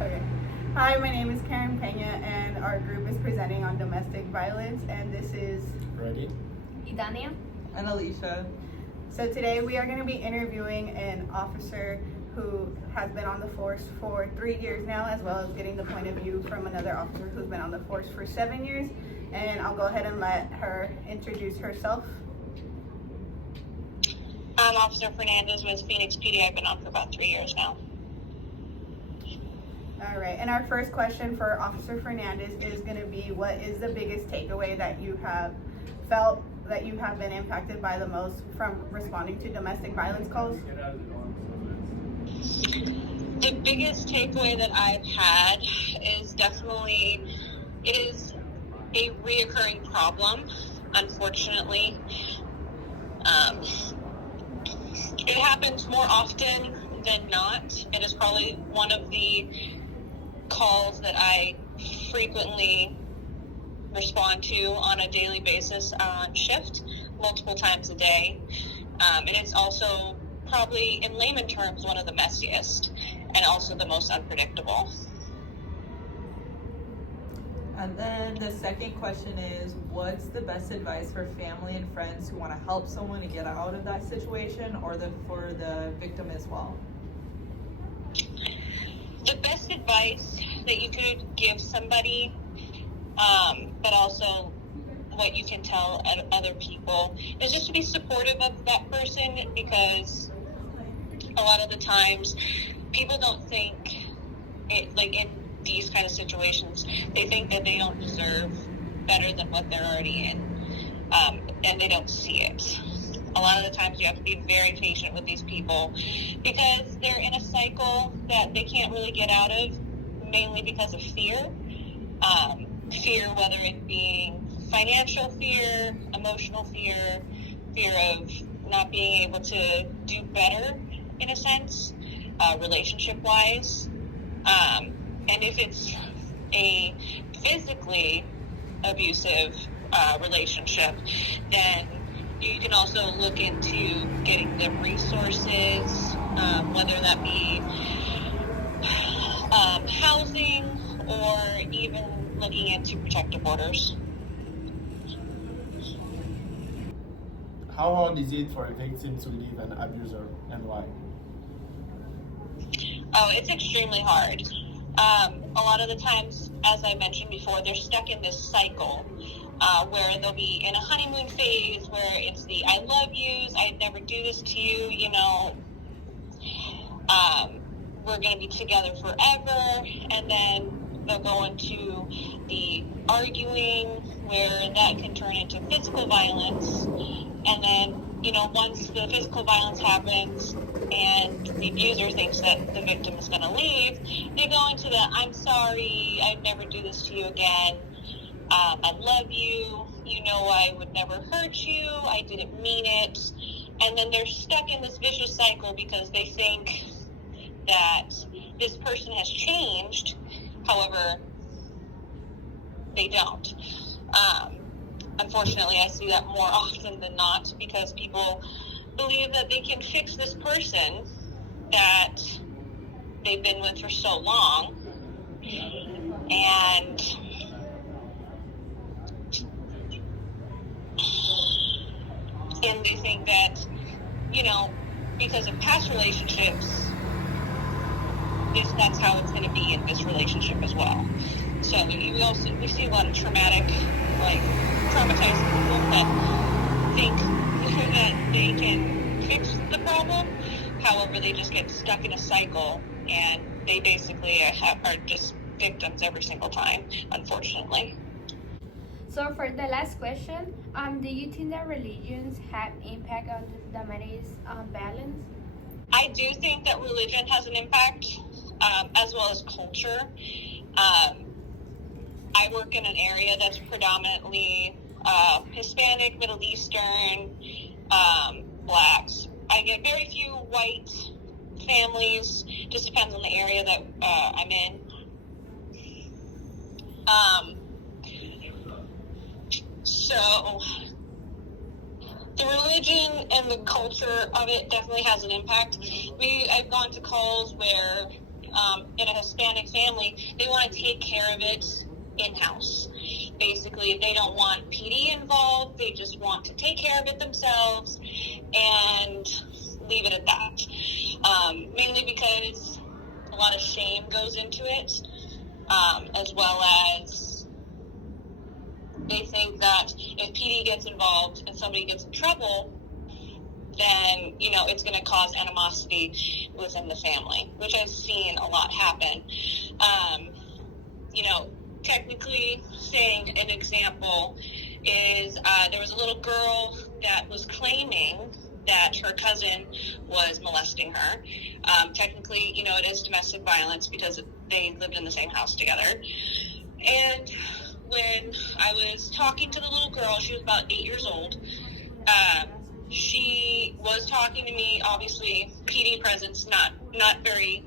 Okay. Hi, my name is Karen Pena, and our group is presenting on domestic violence, and this is Ready? Idania. And Alicia. So today we are going to be interviewing an officer who has been on the force for 3 years now, as well as getting the point of view from another officer who's been on the force for 7 years. And I'll go ahead and let her introduce herself. I'm Officer Fernandez with Phoenix PD. I've been on for about 3 years now. All right, and our first question for Officer Fernandez is going to be, what is the biggest takeaway that you have felt that you have been impacted by the most from responding to domestic violence calls? The biggest takeaway that I've had is definitely, it is a reoccurring problem, unfortunately. It happens more often than not. It is probably one of the calls that I frequently respond to on a daily basis on shift, multiple times a day. And it's also probably, in layman terms, one of the messiest and also the most unpredictable. And then the second question is, what's the best advice for family and friends who want to help someone to get out of that situation, or for the victim as well? The best advice that you could give somebody, but also what you can tell other people, is just to be supportive of that person, because a lot of the times people don't think it, like in these kind of situations, they think that they don't deserve better than what they're already in, and they don't see it. A lot of the times you have to be very patient with these people because they're in a cycle that they can't really get out of, mainly because of fear. Fear, whether it being financial fear, emotional fear, fear of not being able to do better, in a sense, relationship-wise. And if it's a physically abusive relationship, then you can also look into getting them resources, whether that be housing or even looking into protective orders. How hard is it for a victim to leave an abuser, and why? Oh, it's extremely hard. A lot of the times, as I mentioned before, they're stuck in this cycle where they'll be in a honeymoon phase where it's the I love yous, I'd never do this to you, we're going to be together forever, and then they'll go into the arguing where that can turn into physical violence, and then once the physical violence happens and the abuser thinks that the victim is going to leave, they go into the I'm sorry, I'd never do this to you again, I love you, I would never hurt you, I didn't mean it. And then they're stuck in this vicious cycle because they think that this person has changed. However, they don't. Unfortunately, I see that more often than not because people believe that they can fix this person that they've been with for so long, and they think that, because of past relationships, that's how it's going to be in this relationship as well. So we see a lot of traumatized people that think that they can fix the problem. However, they just get stuck in a cycle, and they basically are just victims every single time, unfortunately. So for the last question, do you think that religions have impact on the domestic balance? I do think that religion has an impact, as well as culture. I work in an area that's predominantly Hispanic, Middle Eastern, blacks. I get very few white families. Just depends on the area that I'm in. So the religion and the culture of it definitely has an impact. I've gone to calls where in a Hispanic family, they want to take care of it in-house. Basically, they don't want PD involved. They just want to take care of it themselves and leave it at that. Mainly because a lot of shame goes into it, as well as they think that if PD gets involved and somebody gets in trouble, then, it's going to cause animosity within the family, which I've seen a lot happen. Technically saying an example is there was a little girl that was claiming that her cousin was molesting her. Technically, it is domestic violence because they lived in the same house together. And when I was talking to the little girl, she was about 8 years old, she was talking to me, obviously, PD presence, not very,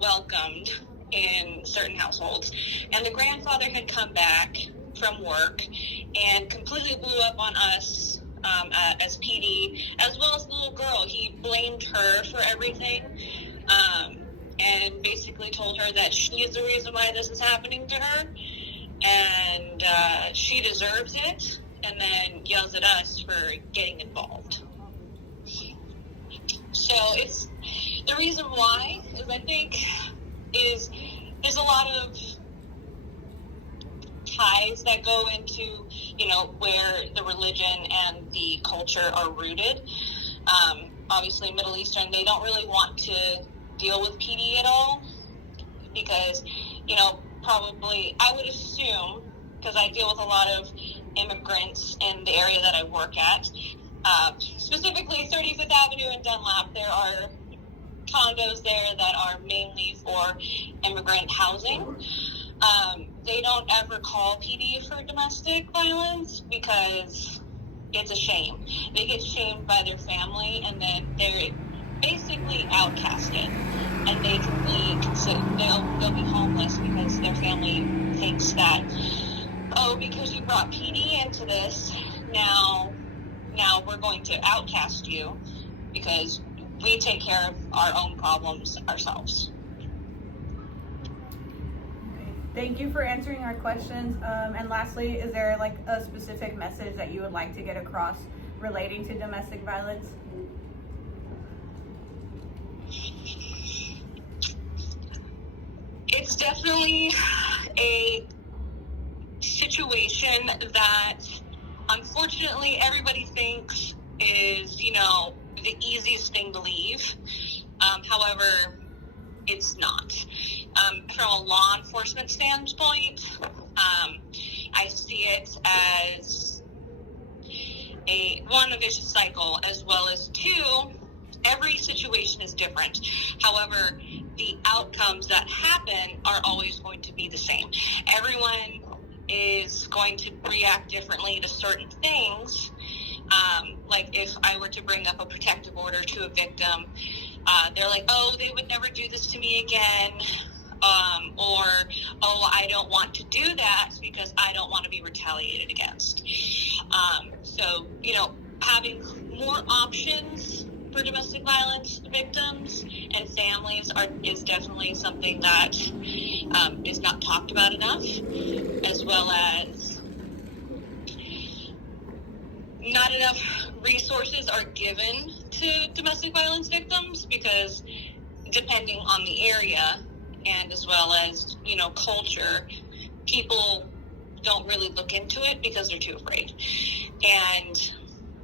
welcomed in certain households. And the grandfather had come back from work and completely blew up on us as PD, as well as the little girl. He blamed her for everything, and basically told her that she is the reason why this is happening to her, and she deserves it, and then yells at us for getting involved. So it's the reason why is, I think, there's a lot of ties that go into, where the religion and the culture are rooted. Obviously, Middle Eastern, they don't really want to deal with PD at all because, probably, I would assume, because I deal with a lot of immigrants in the area that I work at, specifically 35th Avenue and Dunlap, there are condos there that are mainly for immigrant housing. They don't ever call PD for domestic violence because it's a shame. They get shamed by their family, and then they're basically outcasted, and they can be considered, they'll be homeless because their family thinks that, oh, because you brought PD into this, now we're going to outcast you because we take care of our own problems ourselves. Thank you for answering our questions. And lastly, is there a specific message that you would like to get across relating to domestic violence? It's definitely a situation that unfortunately everybody thinks is, the easiest thing to leave. However, it's not. From a law enforcement standpoint, I see it as a vicious cycle, as well as two, every situation is different. However, the outcomes that happen are always going to be the same. Everyone is going to react differently to certain things. Like if I were to bring up a protective order to a victim, they're like, oh, they would never do this to me again. Or, oh, I don't want to do that because I don't want to be retaliated against. So, having more options for domestic violence victims and families is definitely something that is not talked about enough, as well as not enough resources are given to domestic violence victims because depending on the area and as well as, culture, people don't really look into it because they're too afraid. And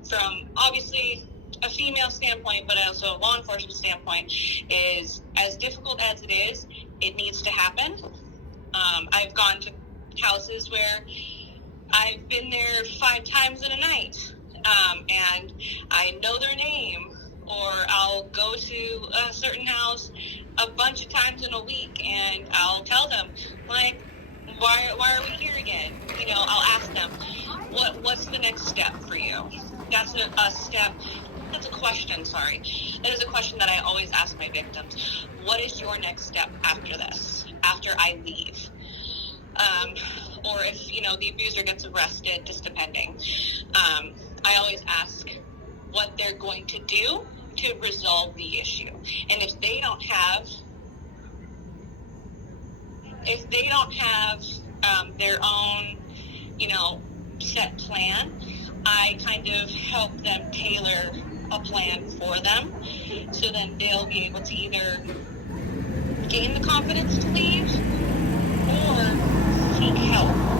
from obviously a female standpoint, but also a law enforcement standpoint, is as difficult as it is, it needs to happen. I've gone to houses where I've been there 5 times in a night, and I know their name, or I'll go to a certain house a bunch of times in a week, and I'll tell them, like, why are we here again? I'll ask them, what's the next step for you? That's a step. That's a question, sorry. That is a question that I always ask my victims. What is your next step after this, after I leave? Or if, the abuser gets arrested, just depending. I always ask what they're going to do to resolve the issue. And if they don't have if they don't have their own, set plan, I kind of help them tailor a plan for them, so then they'll be able to either gain the confidence to leave or seek help.